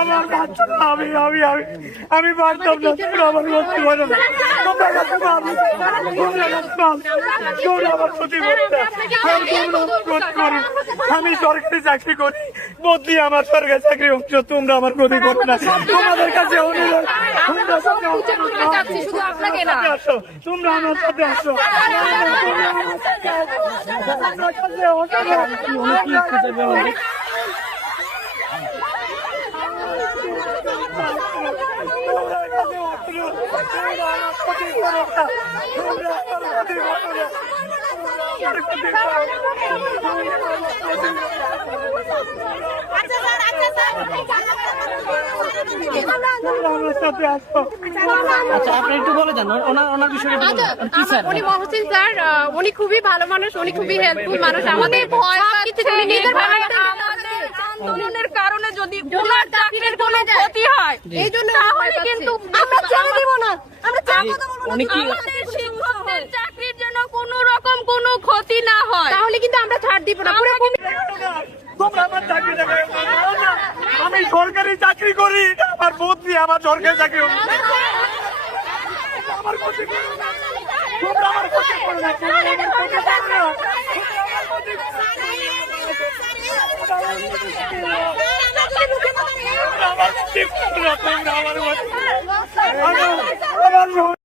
আমার বাচ্চা আমি আমি আমি আমি পারতাম না, তোমরা আমার ক্ষতি করো না, তোমরা আমার ক্ষতি করতে, আমি সরকারি চাকরি করি, বদলি আমার সরকারি চাকরি অংশ, তোমরা আমার ক্ষতি করো না। তোমাদের কাছে অনুরোধ, আসো, তোমরা আমার সাথে আসো। আচ্ছা, আপনি একটু বলে দেন ওনার বিষয়ে কি স্যার? উনি মহসিন স্যার, উনি খুবই ভালো মানুষ, উনি খুবই হেল্পফুল মানুষ। আমাদের ভয় আন্দোলনের কারণে যদি ওনার চাকরির কোনো ক্ষতি হয়, এই জন্য তাহলে কিন্তু আমরা ছেড়ে দিব না। আমরা উনি কি আমাদের শিক্ষকদের চাকরির জন্য কোনো রকম কোনো ক্ষতি না হয়, তাহলে কিন্তু আমরা ছাড় দিব না। তোমরা আমার চাকরি দেবে, আমি সরকারি চাকরি করি, আমার বদলি আমার সরকারি চাকরি আমার ক্ষতি করো না, তোমরা আমার ক্ষতি করো না, তোমরা আমার ক্ষতি করো না, আমার